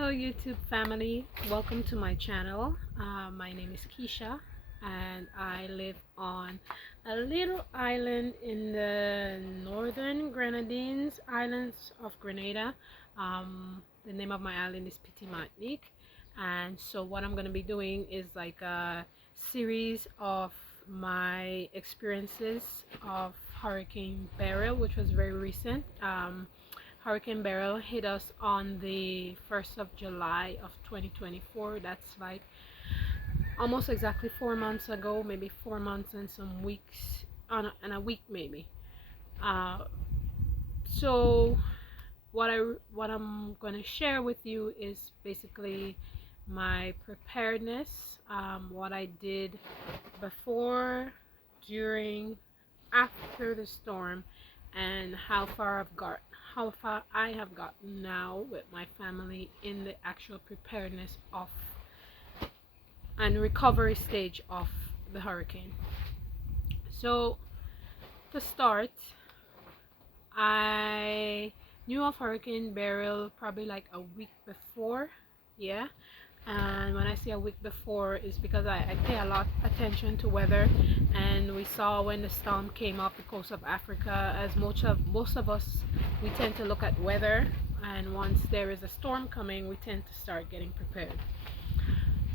Hello YouTube family, welcome to my channel. My name is Keisha and I live on a little island in the northern Grenadines islands of Grenada. The name of my island is Petite Martinique, and so what I'm going to be doing is like a series of my experiences of Hurricane Beryl, which was very recent. Hurricane Beryl hit us on the 1st of July of 2024. That's like almost exactly 4 months ago, maybe 4 months and some weeks, and a week maybe. Uh, so what I'm going to share with you is basically my preparedness, what I did before, during, after the storm, and how far I have gotten now with my family in the actual preparedness of and recovery stage of the hurricane. So to start, I knew of Hurricane Beryl probably like a week before, yeah. And when I say a week before is because I pay a lot attention to weather, and we saw when the storm came off the coast of Africa, as most of us, we tend to look at weather, and once there is a storm coming we tend to start getting prepared.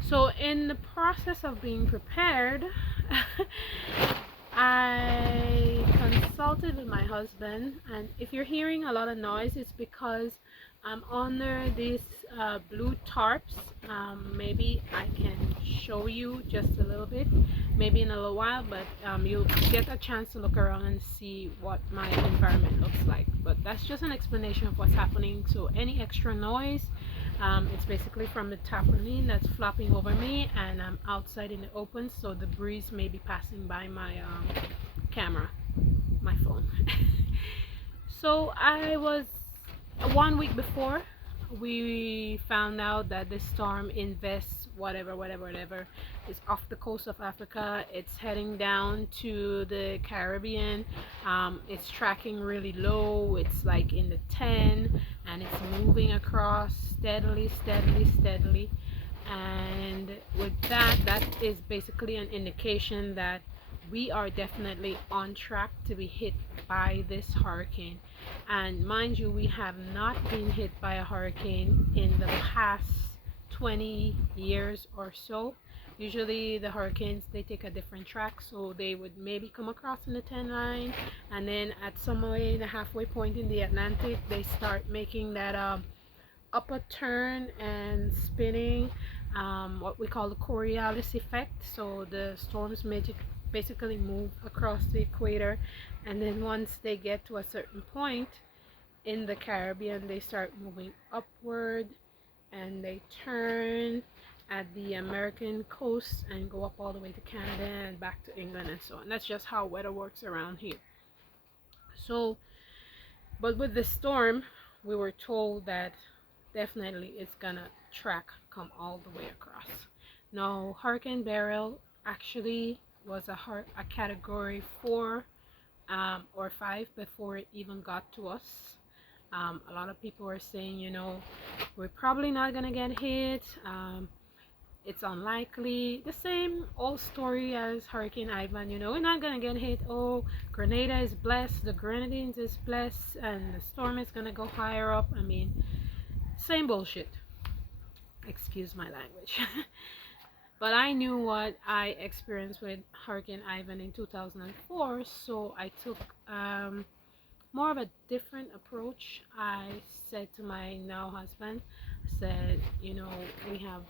So in the process of being prepared, I consulted with my husband, and if you're hearing a lot of noise, it's because I'm under these blue tarps. Maybe I can show you just a little bit, maybe in a little while, but you'll get a chance to look around and see what my environment looks like. But that's just an explanation of what's happening. So any extra noise, it's basically from the tarpaulin that's flopping over me, and I'm outside in the open, so the breeze may be passing by my camera, my phone. So I was 1 week before we found out that this storm invests whatever is off the coast of Africa. It's heading down to the Caribbean. It's tracking really low. It's like in the 10, and it's moving across steadily. And with that, that is basically an indication that we are definitely on track to be hit by this hurricane. And mind you, we have not been hit by a hurricane in the past 20 years or so. Usually the hurricanes, they take a different track, so they would maybe come across in the 10 line, and then at some way in the halfway point in the Atlantic they start making that upper turn and spinning, what we call the Coriolis effect. So the storms basically move across the equator, and then once they get to a certain point in the Caribbean they start moving upward, and they turn at the American coast and go up all the way to Canada and back to England and so on. That's just how weather works around here. So but with the storm, we were told that definitely it's gonna track come all the way across. Now Hurricane Beryl actually was a category 4 or 5 before it even got to us. A lot of people were saying, we're probably not gonna get hit. It's unlikely. The same old story as Hurricane Ivan, we're not gonna get hit. Oh, Grenada is blessed, the Grenadines is blessed, and the storm is gonna go higher up. I mean, same bullshit. Excuse my language. But I knew what I experienced with Hurricane Ivan in 2004, so I took more of a different approach. I said to my now husband, I said, we have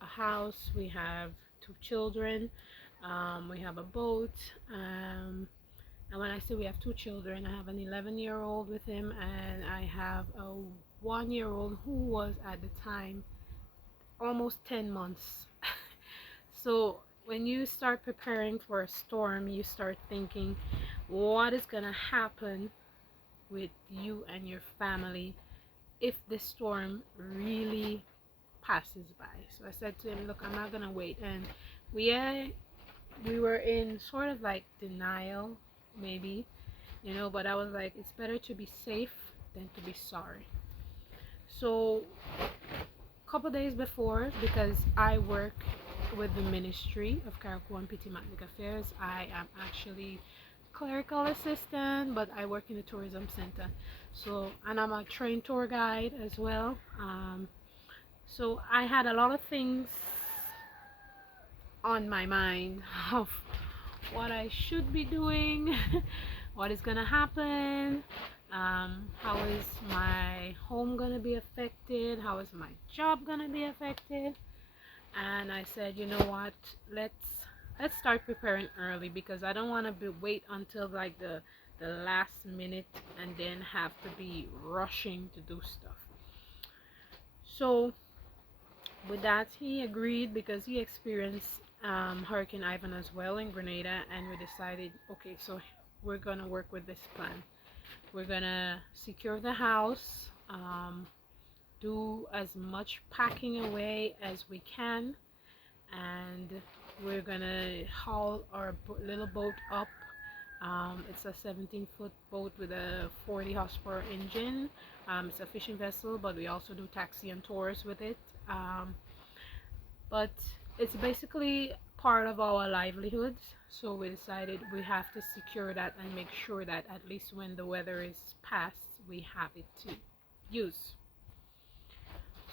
a house, we have 2 children, we have a boat, and when I say we have 2 children, I have an 11-year-old with him, and I have a 1-year-old who was at the time almost 10 months. So when you start preparing for a storm, you start thinking, what is gonna happen with you and your family if the storm really passes by? So I said to him, look, I'm not gonna wait. And we were in sort of like denial, maybe, but I was like, it's better to be safe than to be sorry. So couple days before, because I work with the Ministry of Carriacou and Petite Martinique Affairs. I am actually clerical assistant, but I work in the tourism center. So, and I'm a trained tour guide as well. So I had a lot of things on my mind of what I should be doing, what is gonna happen, how is my home gonna be affected, how is my job gonna be affected. And I said, you know what, let's start preparing early, because I don't want to be wait until like the last minute and then have to be rushing to do stuff. So with that, he agreed, because he experienced Hurricane Ivan as well in Grenada, and we decided, okay, so we're gonna work with this plan. We're gonna secure the house, do as much packing away as we can, and we're gonna haul our little boat up. It's a 17-foot boat with a 40 horsepower engine. It's a fishing vessel, but we also do taxi and tours with it. But it's basically part of our livelihoods, so we decided we have to secure that and make sure that at least when the weather is past, we have it to use.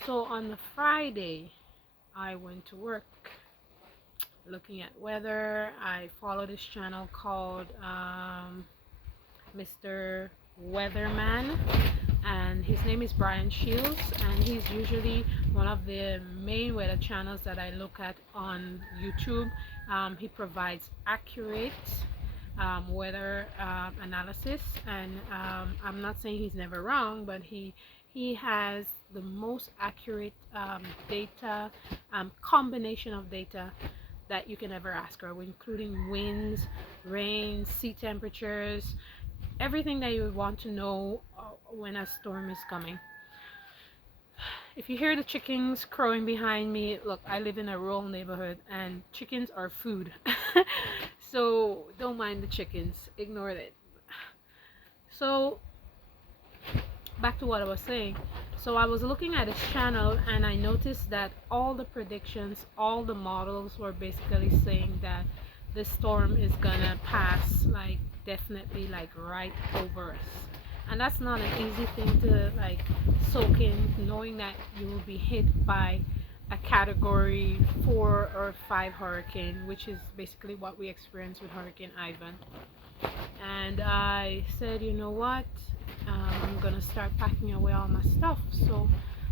So on the Friday, I went to work looking at weather. I follow this channel called Mr. Weatherman, and his name is Brian Shields, and he's usually one of the main weather channels that I look at on YouTube. He provides accurate weather analysis, and I'm not saying he's never wrong, but he has the most accurate data, combination of data that you can ever ask for, including winds, rain, sea temperatures, everything that you would want to know when a storm is coming. If you hear the chickens crowing behind me, look, I live in a rural neighborhood and chickens are food. So don't mind the chickens, ignore it. So back to what I was saying. So I was looking at his channel, and I noticed that all the predictions, all the models were basically saying that this storm is gonna pass, like definitely like right over us. And that's not an easy thing to like soak in, knowing that you will be hit by a category 4 or 5 hurricane, which is basically what we experienced with Hurricane Ivan. And I said, you know what, I'm gonna start packing away all my stuff. So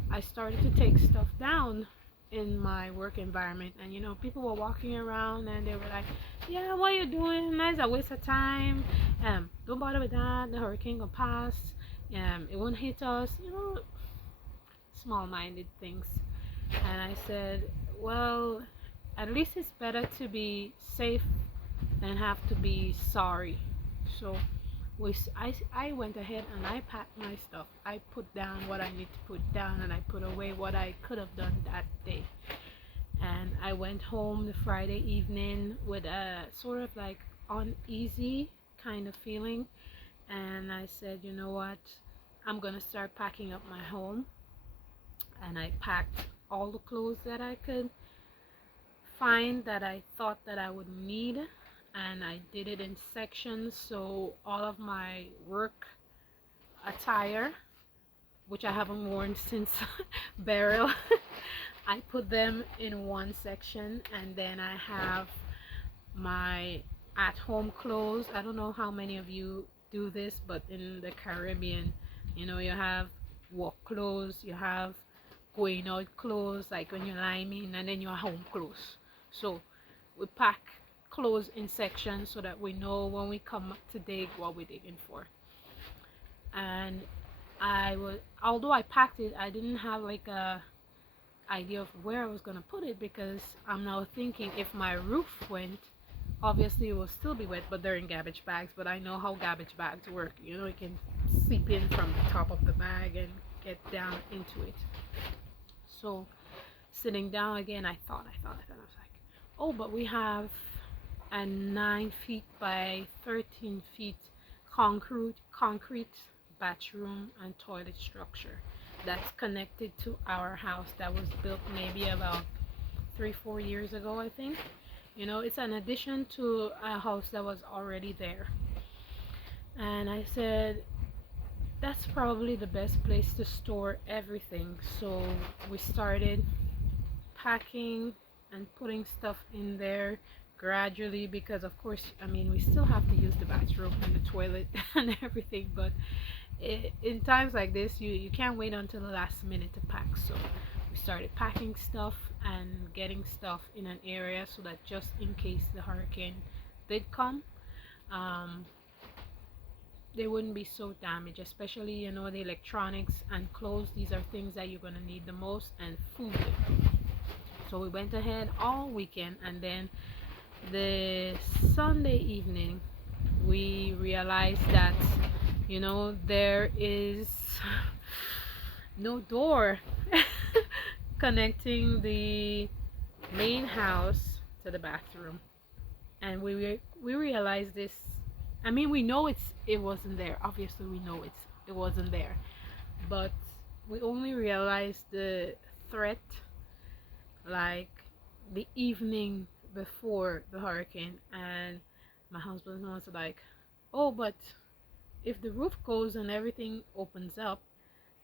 I started to take stuff down in my work environment, and you know, people were walking around and they were like, yeah, what are you doing? That's a waste of time. Don't bother with that, the hurricane gonna pass, it won't hit us, you know, small-minded things. And I said, well, at least it's better to be safe than have to be sorry. So I went ahead and I packed my stuff. I put down what I need to put down, and I put away what I could have done that day. And I went home the Friday evening with a sort of like uneasy kind of feeling. And I said, you know what, I'm gonna start packing up my home. And I packed all the clothes that I could find that I thought that I would need, and I did it in sections. So all of my work attire, which I haven't worn since Beryl, I put them in one section, and then I have my at-home clothes. I don't know how many of you do this, but in the Caribbean, you know, you have work clothes, you have going out clothes, like when you're liming, and then your home clothes. So we pack clothes in sections so that we know when we come to dig what we're digging for. And although I packed it, I didn't have like a idea of where I was gonna put it, because I'm now thinking if my roof went, obviously it will still be wet, but they're in garbage bags. But I know how garbage bags work, you know, it can seep in from the top of the bag and get down into it. So sitting down again, I thought, I was like, oh, but we have a 9 feet by 13 feet concrete bathroom and toilet structure. that's connected to our house that was built maybe about 3 4 years ago, I think. You know, it's an addition to a house that was already there. And I said, that's probably the best place to store everything. So we started packing and putting stuff in there gradually, because of course, I mean, we still have to use the bathroom and the toilet and everything, but in times like this, you can't wait until the last minute to pack. So we started packing stuff and getting stuff in an area so that just in case the hurricane did come, um, they wouldn't be so damaged, especially, you know, the electronics and clothes. These are things that you're going to need the most, and food. So we went ahead all weekend, and then the Sunday evening we realized that, you know, there is no door connecting the main house to the bathroom. And we realized this. I mean, we know it wasn't there. Obviously we know it wasn't there, but we only realized the threat like the evening before the hurricane. And my husband was like, oh, but if the roof goes and everything opens up,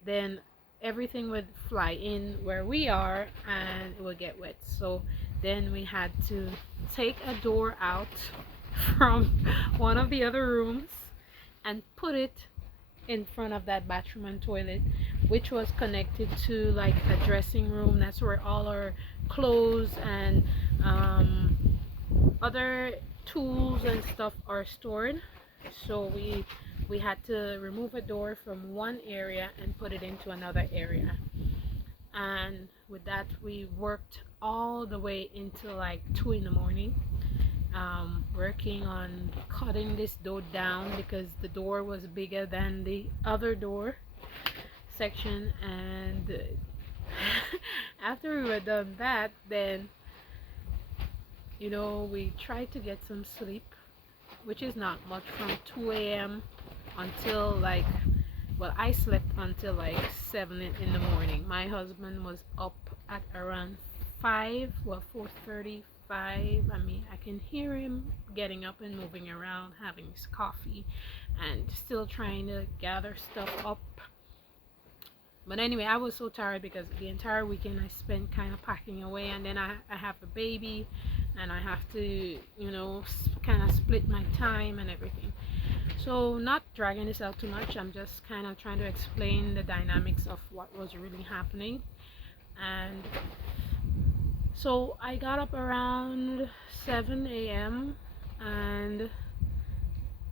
then everything would fly in where we are and it would get wet. So then we had to take a door out from one of the other rooms and put it in front of that bathroom and toilet, which was connected to like a dressing room. That's where all our clothes and other tools and stuff are stored. So we had to remove a door from one area and put it into another area. And with that, we worked all the way until like 2 in the morning, working on cutting this door down because the door was bigger than the other door section. And after we were done that, then, you know, we tried to get some sleep, which is not much, from 2 a.m. until like, well, I slept until like 7 in the morning. My husband was up at around 5, well, 4:35. I mean, I can hear him getting up and moving around, having his coffee, and still trying to gather stuff up. But anyway, I was so tired because the entire weekend I spent kind of packing away, and then I have a baby, and I have to, you know, kind of split my time and everything. So not dragging this out too much, I'm just kind of trying to explain the dynamics of what was really happening. And so I got up around 7 a.m. and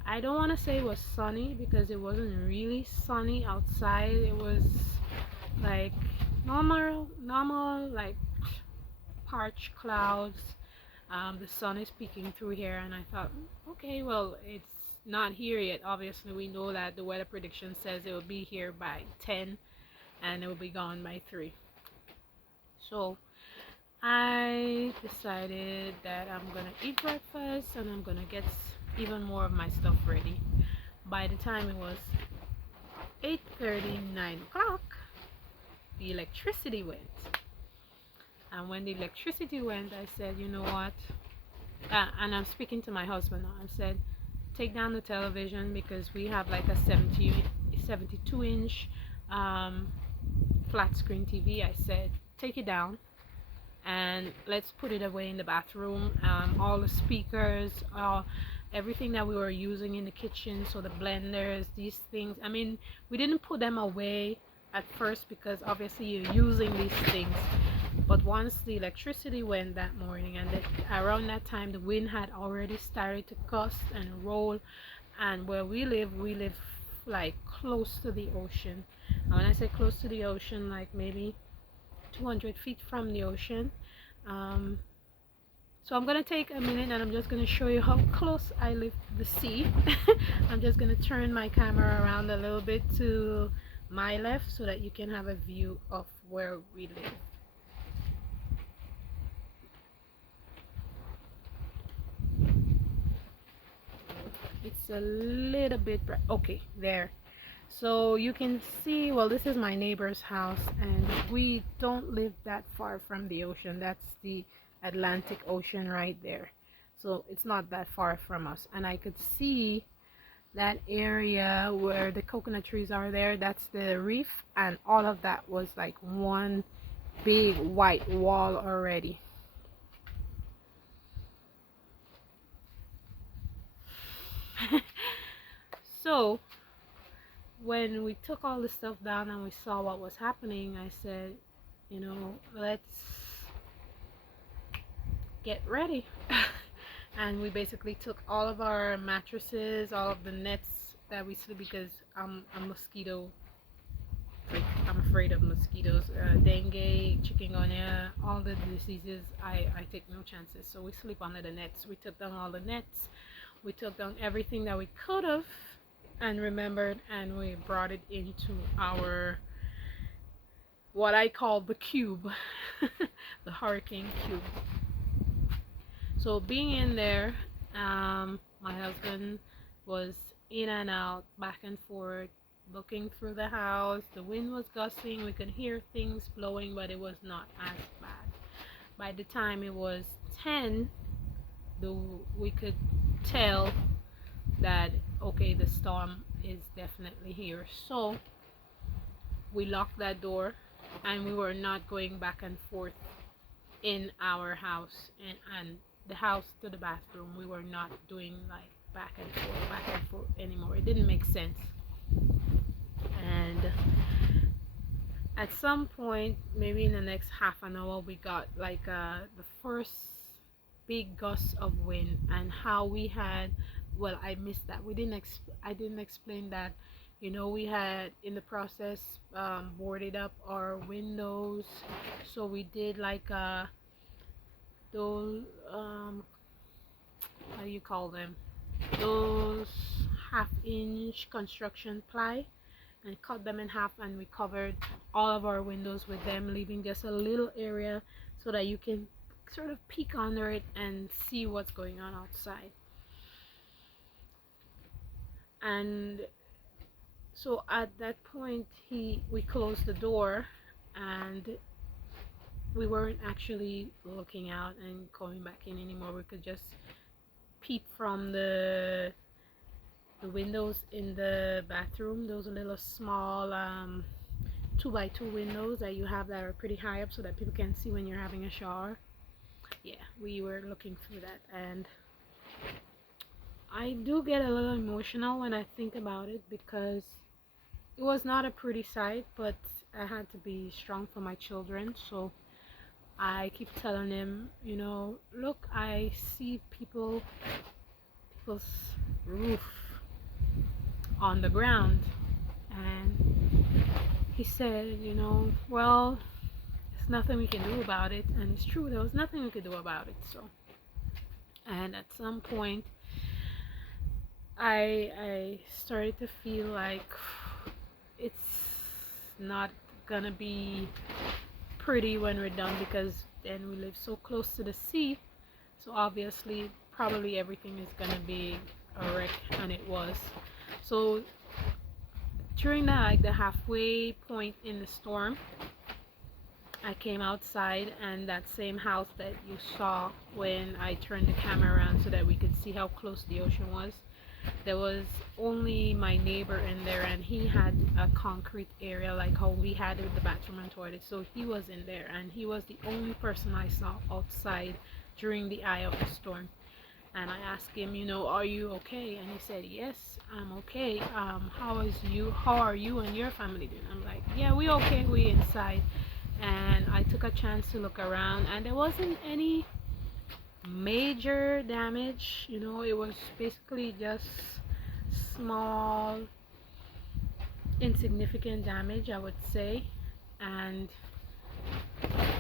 I don't want to say it was sunny because it wasn't really sunny outside. It was like normal like parched clouds. The sun is peeking through here, and I thought, okay, well, it's not here yet. Obviously, we know that the weather prediction says it will be here by 10 and it will be gone by 3. So I decided that I'm gonna eat breakfast and I'm gonna get even more of my stuff ready. By the time it was 8:30, 9 o'clock, the electricity went. And when the electricity went, I said, you know what? And I'm speaking to my husband now. I said, take down the television because we have like a 72-inch flat screen TV. I said, take it down and let's put it away in the bathroom. All the speakers, everything that we were using in the kitchen, so the blenders, these things. I mean, we didn't put them away at first because obviously you're using these things. But once the electricity went that morning, and around that time the wind had already started to gust and roll, and where we live like close to the ocean. And when I say close to the ocean, like maybe 200 feet from the ocean. So I'm gonna take a minute and I'm just gonna show you how close I live to the sea. I'm just gonna turn my camera around a little bit to my left so that you can have a view of where we live. It's a little bit bright. Okay, there. So you can see, well, this is my neighbor's house, and we don't live that far from the ocean. That's the Atlantic Ocean right there. So it's not that far from us. And I could see that area where the coconut trees are there. That's the reef, and all of that was like one big white wall already. So when we took all the stuff down and we saw what was happening, I said, you know, let's get ready. And we basically took all of our mattresses, all of the nets that we sleep, because I'm a mosquito, like I'm afraid of mosquitoes, dengue, chikungunya, all the diseases. I take no chances, so we sleep under the nets. We took down all the nets, we took down everything that we could have and remembered, and we brought it into our, what I call the cube, the hurricane cube. So being in there, my husband was in and out, back and forth, looking through the house. The wind was gusting, we could hear things blowing, but it was not as bad. By the time it was 10, we could tell that, okay, the storm is definitely here. So we locked that door, and we were not going back and forth in our house, and the house to the bathroom. We were not doing like back and forth anymore. It didn't make sense. And at some point, maybe in the next half an hour, we got like the first big gust of wind, and how we had, well, I missed that. I didn't explain that, you know, we had in the process boarded up our windows. So we did like those how do you call them, those half-inch construction ply, and cut them in half, and we covered all of our windows with them, leaving just a little area so that you can sort of peek under it and see what's going on outside. And so at that point, we closed the door, and we weren't actually looking out and coming back in anymore. We could just peep from the windows in the bathroom, those little small 2x2 windows that you have that are pretty high up so that people can see when you're having a shower. Yeah, we were looking through that, and I do get a little emotional when I think about it, because it was not a pretty sight, but I had to be strong for my children. So I keep telling him, you know, look, I see people's roof on the ground. And he said, you know, well, there's nothing we can do about it. And it's true, there was nothing we could do about it. So, and at some point, I started to feel like it's not gonna be pretty when we're done, because then we live so close to the sea, so obviously probably everything is gonna be a wreck, and it was. So during that, like the halfway point in the storm, I came outside, and that same house that you saw when I turned the camera around so that we could see how close the ocean was, there was only my neighbor in there, and he had a concrete area like how we had with the bathroom and toilet. So he was in there, and he was the only person I saw outside during the eye of the storm. And I asked him, you know, are you okay? And he said, yes, I'm okay. How are you and your family doing? I'm like, yeah, we okay, we inside. And I took a chance to look around, and there wasn't any major damage, you know. It was basically just small, insignificant damage, I would say. And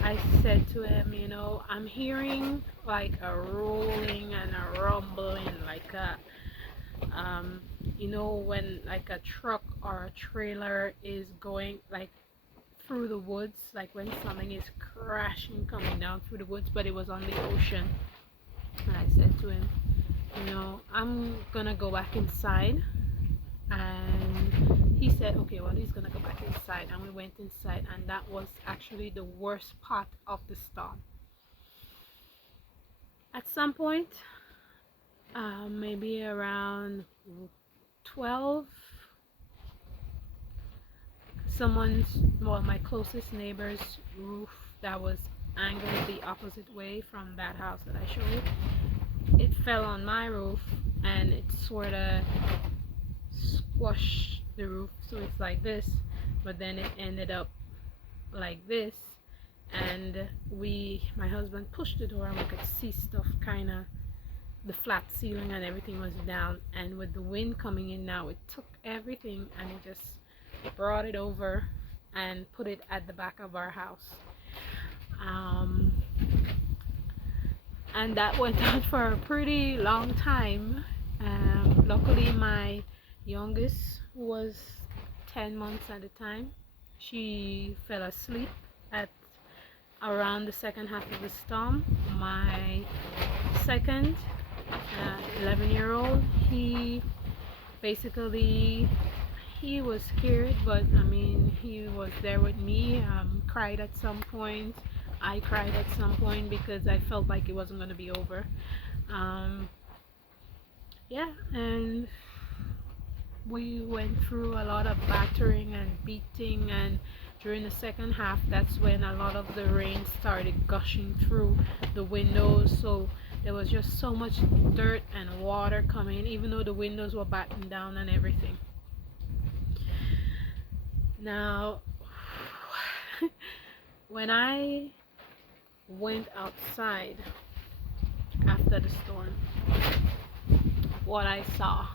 I said to him, you know, I'm hearing like a rolling and a rumbling, like a you know, when like a truck or a trailer is going like through the woods, like when something is crashing coming down through the woods, but it was on the ocean. And I said to him, you know, I'm gonna go back inside And he said, okay, well, he's gonna go back inside, and we went inside, and that was actually the worst part of the storm. At some point, maybe around 12, my closest neighbor's roof that was angled the opposite way from that house that I showed, it fell on my roof, and it sort of squashed the roof, so it's like this, but then it ended up like this. And my husband pushed the door, and we could see stuff, kind of the flat ceiling and everything was down, and with the wind coming in now, it took everything and it just brought it over and put it at the back of our house. And that went on for a pretty long time. Luckily, my youngest, who was 10 months at the time, she fell asleep at around the second half of the storm. My second, 11-year-old, he basically, he was scared, but I mean, he was there with me. Cried at some point. I cried at some point because I felt like it wasn't going to be over. Yeah, and we went through a lot of battering and beating, and during the second half, that's when a lot of the rain started gushing through the windows, so there was just so much dirt and water coming, even though the windows were battened down and everything. Now, when I went outside after the storm, what I saw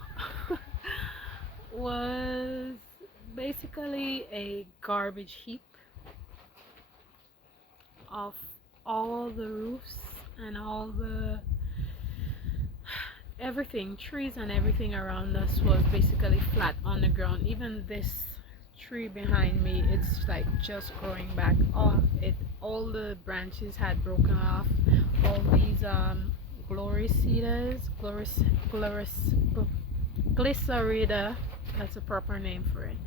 was basically a garbage heap of all the roofs and all the everything, trees and everything around us was basically flat on the ground. Even this tree behind me, it's like just growing back. All the branches had broken off. All these glycerida, that's a proper name for it.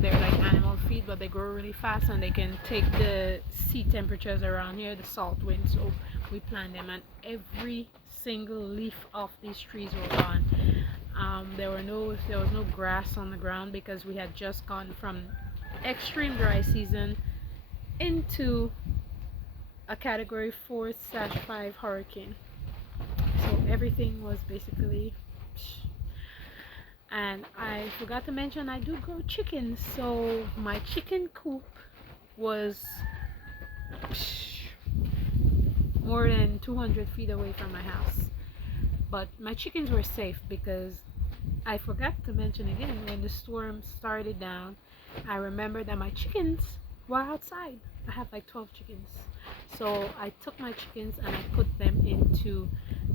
They're like animal feed, but they grow really fast, and they can take the sea temperatures around here, the salt wind. So we plant them, and every single leaf of these trees were gone. There was no grass on the ground because we had just gone from extreme dry season into a category 4/5 hurricane. So everything was basically, and I forgot to mention, I do grow chickens, so my chicken coop was more than 200 feet away from my house. But my chickens were safe because I forgot to mention again, when the storm started down, I remember that my chickens were outside. I have like 12 chickens. So I took my chickens and I put them into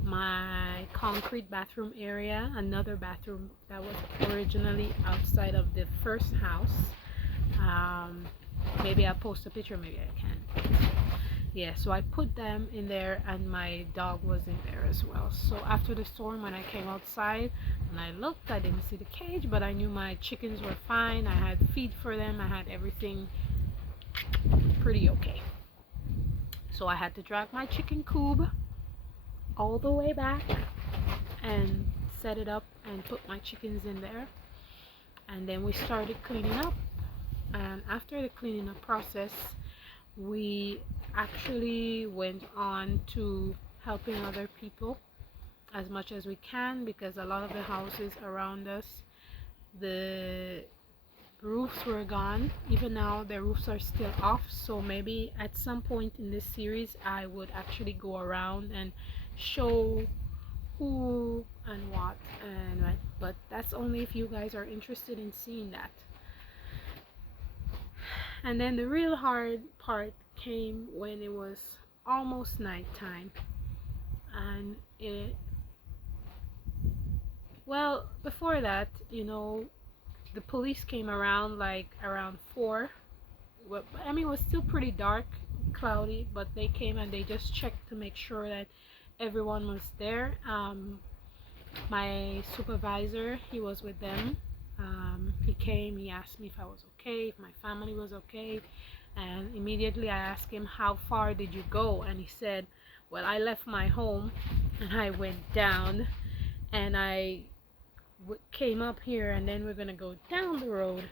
my concrete bathroom area, another bathroom that was originally outside of the first house. Maybe I'll post a picture, maybe I can. Yeah, so I put them in there, and my dog was in there as well. So after the storm, when I came outside and I looked, I didn't see the cage, but I knew my chickens were fine. I had feed for them, I had everything pretty okay. So I had to drag my chicken coop all the way back and set it up and put my chickens in there, and then we started cleaning up. And after the cleaning up process, we actually went on to helping other people as much as we can, because a lot of the houses around us, the roofs were gone. Even now the roofs are still off, so maybe at some point in this series I would actually go around and show who and what and what, but that's only if you guys are interested in seeing that. And then the real hard part came when it was almost nighttime, and well, before that, the police came around like around 4. Well, I mean, it was still pretty dark, cloudy, but they came and they just checked to make sure that everyone was there. My supervisor, he was with them. He came, he asked me if I was okay, if my family was okay, and immediately I asked him, how far did you go? And he said, well, I left my home and I went down and I came up here, and then we're gonna go down the road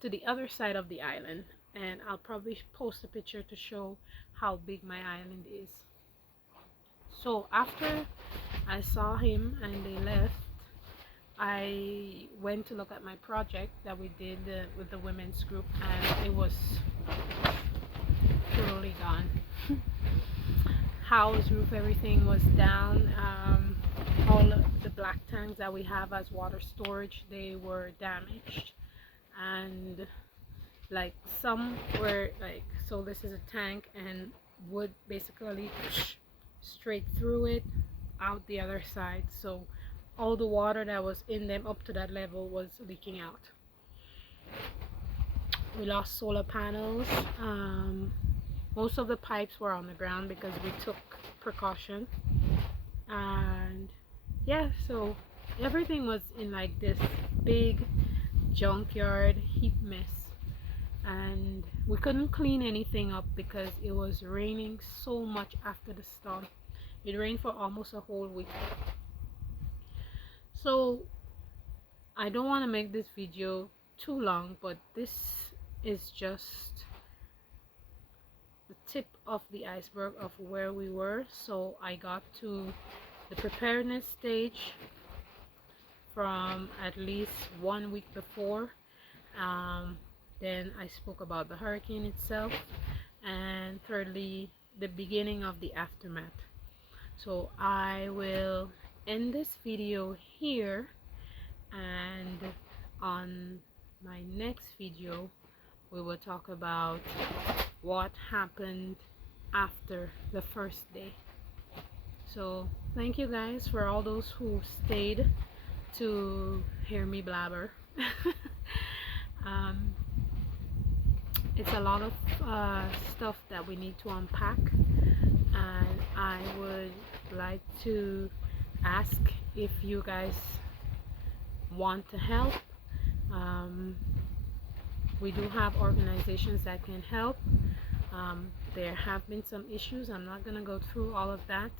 to the other side of the island, and I'll probably post a picture to show how big my island is. So after I saw him and they left, I went to look at my project that we did with the women's group, and it was totally gone. House, roof, everything was down. All the black tanks that we have as water storage, they were damaged, and like some were like, so this is a tank and wood basically straight through it out the other side, so all the water that was in them up to that level was leaking out. We lost solar panels. Most of the pipes were on the ground because we took precaution, and yeah, so everything was in like this big junkyard heap mess, and we couldn't clean anything up because it was raining so much after the storm. It rained for almost a whole week. So I don't want to make this video too long, but this is just the tip of the iceberg of where we were. So I got to the preparedness stage from at least 1 week before. Then I spoke about the hurricane itself, and thirdly, the beginning of the aftermath. So I will end this video here, and on my next video we will talk about what happened after the first day. So thank you guys for all those who stayed to hear me blabber. It's a lot of stuff that we need to unpack, and I would like to ask if you guys want to help. We do have organizations that can help. There have been some issues. I'm not going to go through all of that,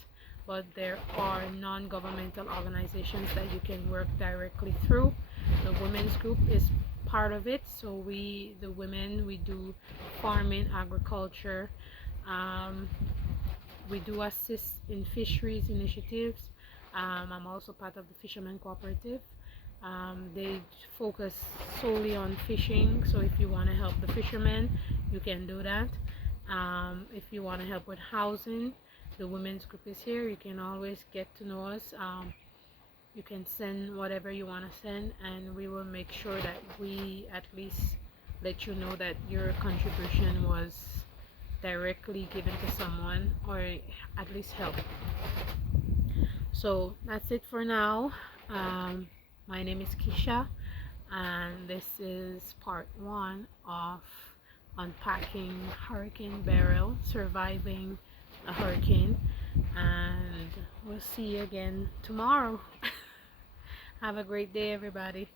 but there are non-governmental organizations that you can work directly through. The women's group is part of it. So we, the women, we do farming, agriculture. We do assist in fisheries initiatives. I'm also part of the Fishermen Cooperative. They focus solely on fishing, so if you want to help the fishermen, you can do that. If you want to help with housing, the women's group is here. You can always get to know us. You can send whatever you want to send, and we will make sure that we at least let you know that your contribution was directly given to someone, or at least help. So that's it for now. My name is Keisha, and this is part 1 of unpacking Hurricane Beryl, surviving a hurricane, and we'll see you again tomorrow. Have a great day, everybody.